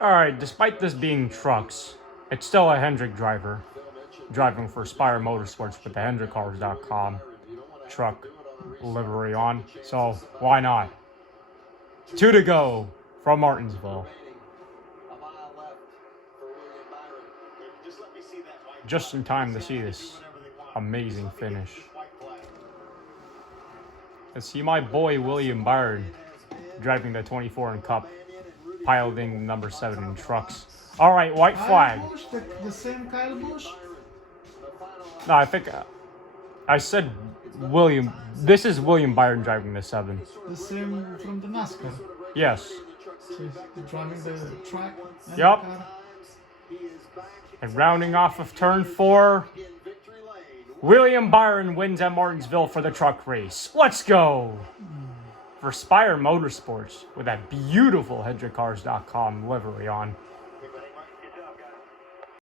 Alright, despite this being trucks, it's still a Hendrick driver driving for Spire Motorsports with the HendrickCars.com truck livery on. So, why not? 2 to go from Martinsville. Just in time to see this amazing finish. Let's see my boy William Byron driving the 24 in Cup, piloting number 7 in trucks. All right, white flag. Busch, the same Kyle Busch? No, I think I said William. This is William Byron driving the 7. The same from the NASCAR. Yes. So he's driving the track. And Yep. the car. And rounding off of turn 4, William Byron wins at Martinsville for the truck race. Let's go! For Spire Motorsports with that beautiful HendrickCars.com livery on.